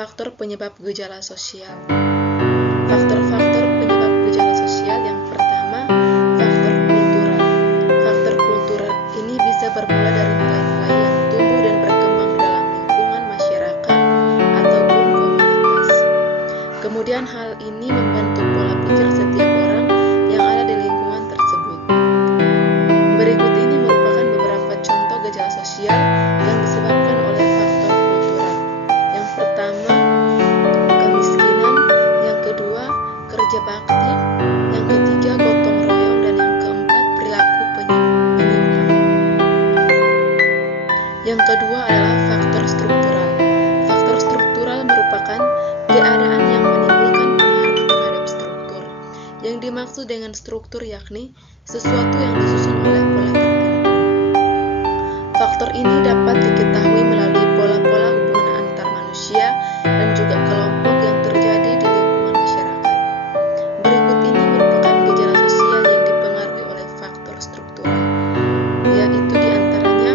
faktor-faktor penyebab gejala sosial. Faktor-faktor penyebab gejala sosial yang pertama, faktor kultural. Faktor kultural ini bisa bermula dari nilai-nilai yang tumbuh dan berkembang dalam lingkungan masyarakat ataupun komunitas. Kemudian hal ini membentuk pola pikir setiap orang yang ada di lingkungan tersebut. Berikut ini merupakan beberapa contoh gejala sosial yang disebabkan oleh faktor kultural. Yang pertama, kemiskinan. Yang kedua, kerja bakti. Yang ketiga, gotong royong. Dan yang keempat, perilaku penyimpanan. Yang kedua adalah faktor struktural. Faktor struktural merupakan keadaan yang menimbulkan pengaruh terhadap struktur. Yang dimaksud dengan struktur yakni sesuatu yang disusun oleh pola tertentu. Faktor ini dapat diketahui melalui pola-pola hubungan antar manusia dan juga kelompok yang terjadi di lingkungan masyarakat. Berikut ini merupakan gejala sosial yang dipengaruhi oleh faktor struktural, yaitu diantaranya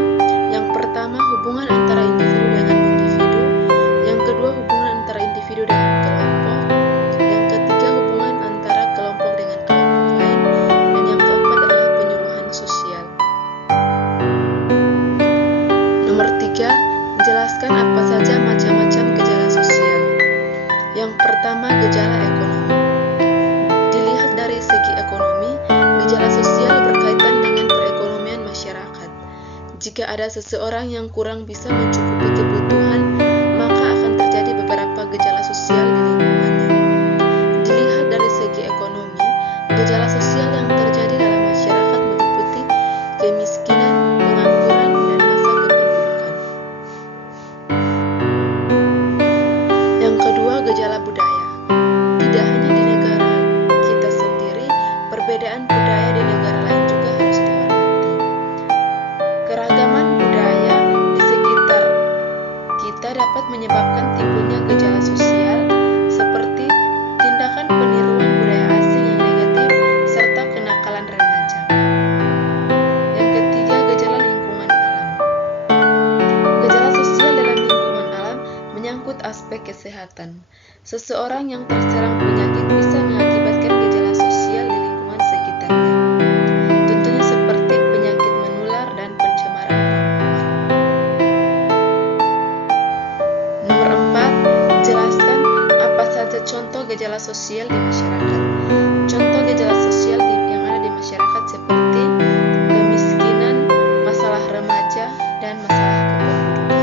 yang pertama, hubungan antara individu dengan individu. Yang kedua, hubungan antara individu dengan kelompok. Yang ketiga, hubungan antara kelompok dengan kelompok lain. Dan yang keempat adalah penyuluhan sosial. Nomor 3, jelaskan apa saja macam-macam gejala sosial. Yang pertama, gejala ekonomi. Dilihat dari segi ekonomi, gejala sosial berkaitan dengan perekonomian masyarakat. Jika ada seseorang yang kurang bisa mencukupi kebutuhan, maka akan terjadi beberapa gejala sosial di lingkungannya. Dilihat dari segi ekonomi, gejala sosial yang terjadi dalam masyarakat meliputi kemiskinan, pengangguran, dan masa kependudukan. Yang kedua, gejala budaya. Tidak hanya di negara kita sendiri, perbedaan budaya di negara lain juga harus dihormati. Keragaman budaya di sekitar kita dapat menyebabkan timbulnya gejala sosial seperti tindakan peniruan budaya asing yang negatif serta kenakalan remaja. Yang ketiga, gejala lingkungan alam. Gejala sosial dalam lingkungan alam menyangkut aspek kesehatan. Seseorang yang terserang penyakit bisa mengakibatkan gejala sosial di lingkungan sekitarnya. Tentunya seperti penyakit menular dan pencemaran lingkungan. Nomor 4, jelaskan apa saja contoh gejala sosial di masyarakat. Contoh gejala sosial yang ada di masyarakat seperti kemiskinan, masalah remaja, dan masalah kependudukan.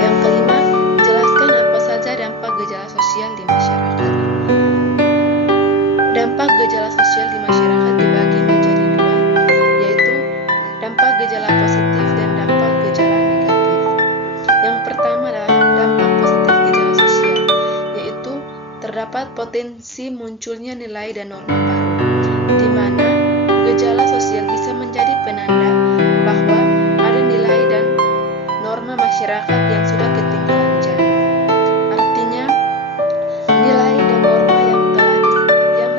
Yang kelima, jelaskan apa saja dampak gejala sosial di masyarakat. Dampak gejala sosial di masyarakat dibagi menjadi dua, yaitu dampak gejala positif dan dampak gejala negatif. Yang pertama adalah dampak positif gejala sosial, yaitu terdapat potensi munculnya nilai dan norma baru, di mana gejala sosial bisa menjadi penanda bahwa ada nilai dan norma masyarakat yang sudah ketinggalan zaman. Artinya, nilai dan norma yang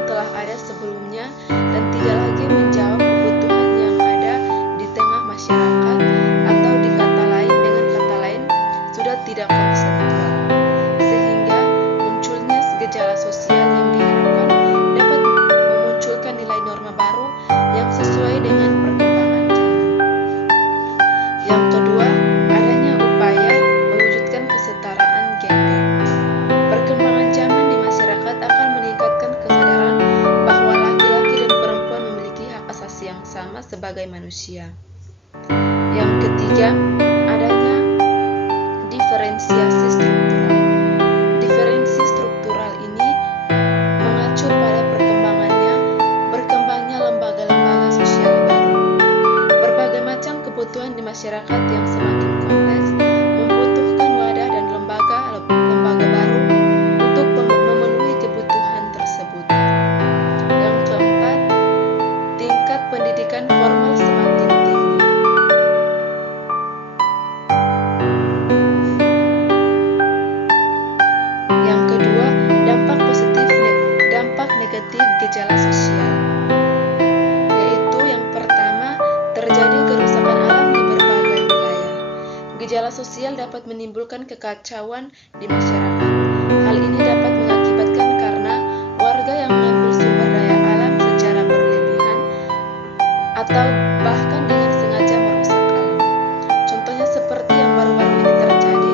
telah ada sebelumnya dan tidak lagi menjawab kebutuhan yang ada di tengah masyarakat, atau dengan kata lain sudah tidak konseptual, sehingga munculnya gejala sosial yang diharapkan dapat memunculkan nilai norma baru yang sesuai dengan perkembangan zaman. Yang kedua, adanya upaya mewujudkan kesetaraan gender. Perkembangan zaman di masyarakat akan meningkatkan kesadaran bahwa laki-laki dan perempuan memiliki hak asasi yang sama sebagai manusia. Yang ketiga, adanya diferensiasi struktural. Diferensi struktural ini mengacu pada berkembangnya lembaga-lembaga sosial baru. Berbagai macam kebutuhan di masyarakat yang semakin kompleks membutuhkan wadah dan lembaga baru untuk memenuhi kebutuhan tersebut. Yang keempat, tingkat pendidikan formal semakin tinggi. Yang kedua, dampak positif dampak negatif gejala sosial, yaitu yang pertama, terjadi kerusakan alam di berbagai wilayah. Gejala sosial dapat menimbulkan kekacauan di masyarakat. Hal ini dapat mengakibatkan karena warga yang mengambil sumber daya alam secara berlebihan atau bahkan dengan sengaja merusak alam. Contohnya seperti yang baru-baru ini terjadi,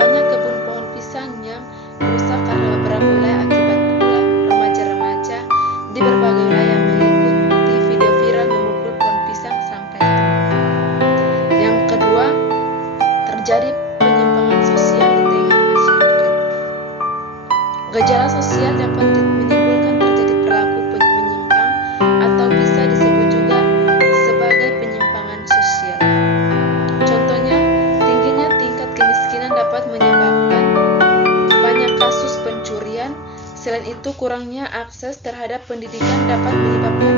banyak kebun pohon pisang yang rusak karena beberapa wilayah akibat ulah remaja-remaja di berbagai wilayah mengikuti video viral memukul pohon pisang sampai tumbang. Yang kedua, terjadi penyimpangan sosial di tengah masyarakat. Gejala sosial dapat menimbulkan terjadi perilaku menyimpang atau bisa disebut juga sebagai penyimpangan sosial. Contohnya, tingginya tingkat kemiskinan dapat menyebabkan banyak kasus pencurian. Selain itu, kurangnya akses terhadap pendidikan dapat menyebabkan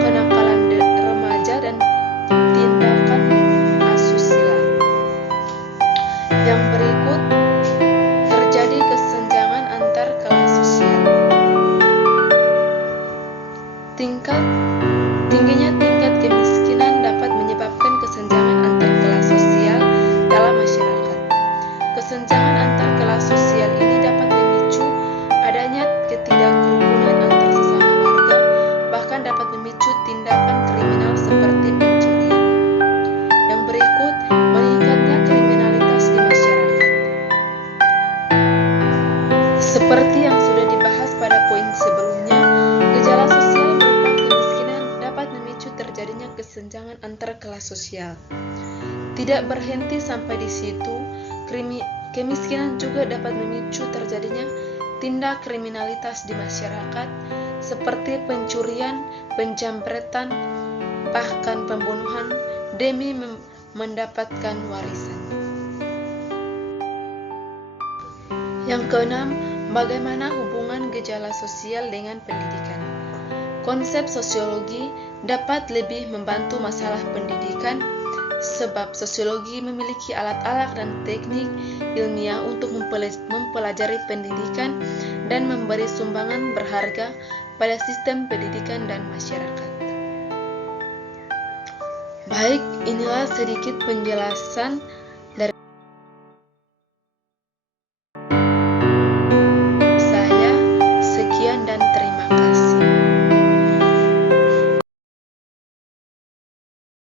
kenakalan remaja dan tindakan asusila. Yang berikut, terjadi kesenjangan antar kelas sosial. Tingginya tingkat kemiskinan dapat menyebabkan kesenjangan antar kelas sosial dalam masyarakat. Kesenjangan antar kelas sosial ini dapat memicu adanya ketidakrukunan antar sesama warga, bahkan dapat memicu tindakan kriminal seperti pencurian. Yang berikut, meningkatnya kriminalitas di masyarakat. Seperti yang sudah dibahas pada poin sebelumnya, gejala sosial berupa kemiskinan dapat memicu terjadinya kesenjangan antar kelas sosial. Tidak berhenti sampai di situ, kemiskinan juga dapat memicu terjadinya tindak kriminalitas di masyarakat seperti pencurian, penjamretan, bahkan pembunuhan demi mendapatkan warisan. Yang keenam, bagaimana hubungan gejala sosial dengan pendidikan? Konsep sosiologi dapat lebih membantu masalah pendidikan sebab sosiologi memiliki alat-alat dan teknik ilmiah untuk mempelajari pendidikan dan memberi sumbangan berharga pada sistem pendidikan dan masyarakat. Baik, inilah sedikit penjelasan